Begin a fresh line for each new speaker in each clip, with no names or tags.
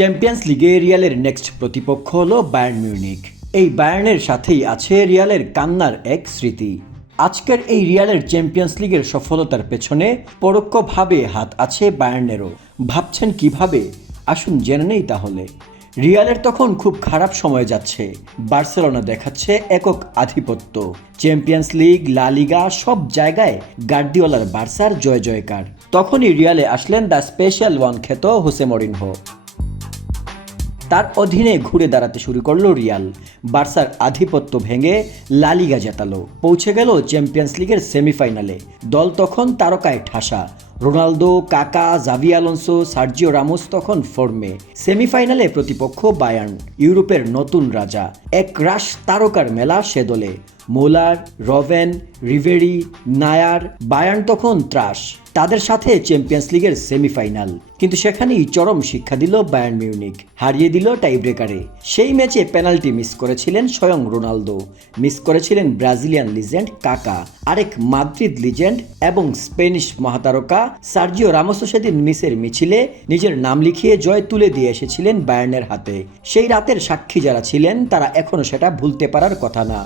Champions লিগে রিয়ালের next প্রতিপক্ষ হল বায়ার্ন মিউনিক এই বায়ার্নের সাথেই আছে রিয়ালের কান্নার এক স্মৃতি। আজকের এই রিয়ালের চ্যাম্পিয়ন্স লিগের সফলতার পেছনে পরোক্ষভাবে হাত আছে বায়ার্নেরও ভাবছেন কীভাবে? আসুন জেনে নেই তাহলে। রিয়ালের তখন খুব খারাপ সময় যাচ্ছে। বার্সেলোনা দেখাচ্ছে একক আধিপত্য। চ্যাম্পিয়ন্স লিগ লা লিগা সব জায়গায় গার্দিওলার বার্সার জয় জয়কার। তখনই রিয়ালে আসলেন দ্য স্পেশাল ওয়ান খ্যাত হোসে মরিনহো। তার অধীনে ঘুরে দাঁড়াতে শুরু করল রিয়াল। বার্সার আধিপত্য ভেঙে লালিগা জেতালো। পৌঁছে গেল চ্যাম্পিয়ন্স লিগের সেমিফাইনালে। দল তখন তারকায় ঠাসা। রোনালদো, কাকা, জাভি আলোনসো, সার্জিও রামোস তখন ফর্মে। সেমিফাইনালে প্রতিপক্ষ বায়ার্ন, ইউরোপের নতুন রাজা। এক রাশ তারকার মেলা সে দলে। মোলার, রভেন, রিভেরি, নায়ার, বায়ার্ন তখন ত্রাস। তাদের সাথে চ্যাম্পিয়ন্স লিগের সেমিফাইনাল। কিন্তু সেখানেই চরম শিক্ষা দিল বায়ার্ন মিউনিক। হারিয়ে দিল টাইব্রেকারে। সেই ম্যাচে পেনাল্টি মিস করেছিলেন স্বয়ং রোনালদো। মিস করেছিলেন ব্রাজিলিয়ান লিজেন্ড কাকা। আরেক মাদ্রিদ লিজেন্ড এবং স্পেনিশ মহাতারকা সার্জিও রামোসো সেদিন মিসের মিছিলে নিজের নাম লিখিয়ে জয় তুলে দিয়ে এসেছিলেন বায়ার্নের হাতে। সেই রাতের সাক্ষী যারা ছিলেন, তারা এখনও সেটা ভুলতে পারার কথা না।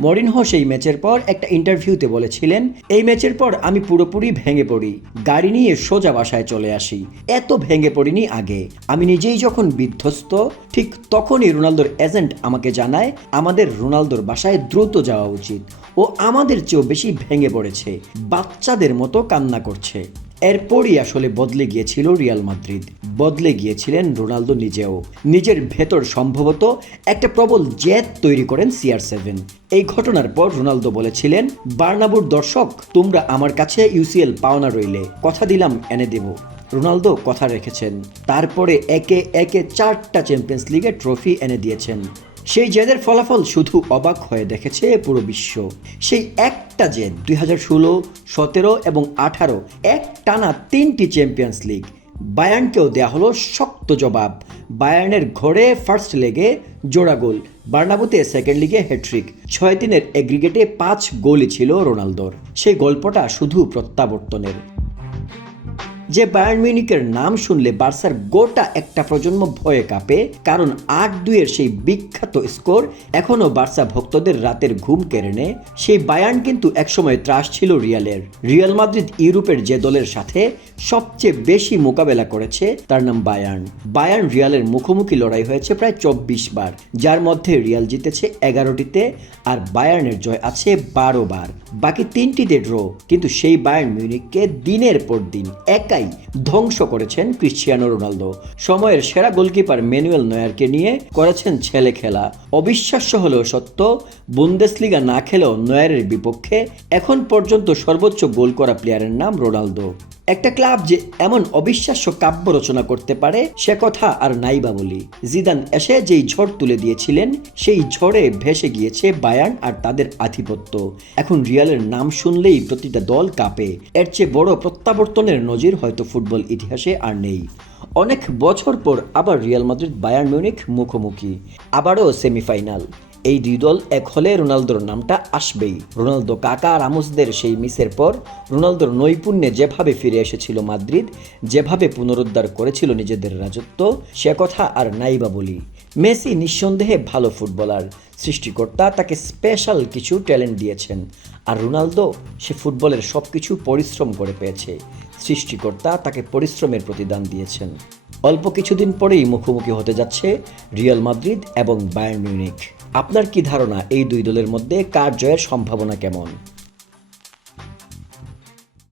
মরিনহো সেই ম্যাচের পর একটা ইন্টারভিউতে বলেছিলেন, এই ম্যাচের পর আমি পুরোপুরি ভেঙে পড়ি। গাড়ি নিয়ে সোজা বাসায় চলে আসি। এত ভেঙে পড়িনি আগে। আমি নিজেই যখন বিধ্বস্ত, ঠিক তখনই রোনালদোর এজেন্ট আমাকে জানায়, আমাদের রোনালদোর বাসায় দ্রুত যাওয়া উচিত। ও আমাদের চেয়েও বেশি ভেঙে পড়েছে, বাচ্চাদের মতো কান্না করছে। এরপরই আসলে বদলে গিয়েছিল রিয়াল মাদ্রিদ। বদলে গিয়েছিলেন রোনালদো নিজেও। নিজের ভেতর সম্ভবত একটা প্রবল জেদ তৈরি করেন সিআর সেভেন। এই ঘটনার পর রোনালদো বলেছিলেন, বার্নাবুর দর্শক, তোমরা আমার কাছে ইউসিএল পাওনা রইলে, কথা দিলাম, এনে দেব। রোনালদো কথা রেখেছেন। তারপরে একে একে চারটা চ্যাম্পিয়ন্স লিগের ট্রফি এনে দিয়েছেন। সেই জেদের ফলাফল শুধু অবাক হয়ে দেখেছে পুরো বিশ্ব। সেই একটা জেদ দুই হাজার ষোলো, সতেরো এবং আঠারো এক টানা তিনটি চ্যাম্পিয়ন্স লিগ। বায়ার্নকেও দেয়া হলো শক্ত জবাব। বায়ার্নের ঘরে ফার্স্ট লেগে জোড়া গোল, বার্নাবুতে সেকেন্ড লিগে হ্যাট্রিক ছয় দিনের এগ্রিগেটে পাঁচ গোলই ছিল রোনালদোর। সেই গল্পটা শুধু প্রত্যাবর্তনের। যে বায়ার্ন মিউনিকের নাম শুনলে বার্সার গোটা একটা প্রজন্ম ভয়ে কাঁপে, কারণ আট দুইয়ের সেই বিখ্যাত স্কোর এখনও বার্সা ভক্তদের রাতের ঘুম কেড়ে নেয়। সেই বায়ার্ন কিন্তু একসময় ত্রাস ছিল রিয়ালের। রিয়াল মাদ্রিদ ইউরোপের যে দলের সাথে সবচেয়ে বেশি মোকাবেলা করেছে তার নাম বায়ার্ন। বায়ার্ন রিয়ালের মুখোমুখি লড়াই হয়েছে প্রায় চব্বিশ বার, যার মধ্যে রিয়াল জিতেছে এগারোটিতে আর বায়ার্নের জয় আছে বারো বার। বাকি তিনটিতে ড্র, কিন্তু সেই বায়ার্ন মিউনিককে দিনের পর দিন একাই ধ্বংস করেছেন ক্রিশ্চিয়ানো রোনালদো। সময়ের সেরা গোলকিপার ম্যানুয়েল নয়ারকে নিয়ে করেছেন ছেলে খেলা। অবিশ্বাস্য হলেও সত্য, বুন্দেসলিগা না খেলেও নয়ারের বিপক্ষে এখন পর্যন্ত সর্বোচ্চ গোল করা প্লেয়ারের নাম রোনালদো। একটা ক্লাব যে এমন অবিশ্বাস্য কাব্য রচনা করতে পারে, সে কথা আর নাই বা বলি জিদান এসে যেই ঝড় তুলে দিয়েছিলেন, সেই ঝড়ে ভেসে গিয়েছে বায়ার্ন আর তাদের আধিপত্য। এখন রিয়ালের নাম শুনলেই প্রতিটা দল কাঁপে। এর চেয়ে বড় প্রত্যাবর্তনের নজির হয়তো ফুটবল ইতিহাসে আর নেই। অনেক বছর পর আবার রিয়াল মাদ্রিদ বায়ার মিউনিক মুখোমুখি, আবারও সেমিফাইনাল। এই দুই দল এক হলে রোনালদোর নামটা আসবেই। রোনালদো, কাকা আর রামোসদের সেই মিসের পর রোনালদোর নৈপুণ্যে যেভাবে ফিরে এসেছিল মাদ্রিদ, যেভাবে পুনরুদ্ধার করেছিল নিজেদের রাজত্ব, সে কথা আর নাই বা বলি। মেসি নিঃসন্দেহে ভালো ফুটবলার। সৃষ্টিকর্তা তাকে স্পেশাল কিছু ট্যালেন্ট দিয়েছেন। আর রোনালদো সে ফুটবলের সব কিছু পরিশ্রম করে পেয়েছে। সৃষ্টিকর্তা তাকে পরিশ্রমের প্রতিদান দিয়েছেন। অল্প কিছুদিন পরেই মুখোমুখি হতে যাচ্ছে রিয়াল মাদ্রিদ এবং বায়ার্ন মিউনিক আপনার কি ধারণা এই দুই দলের মধ্যে কার জয়ের সম্ভাবনা কেমন?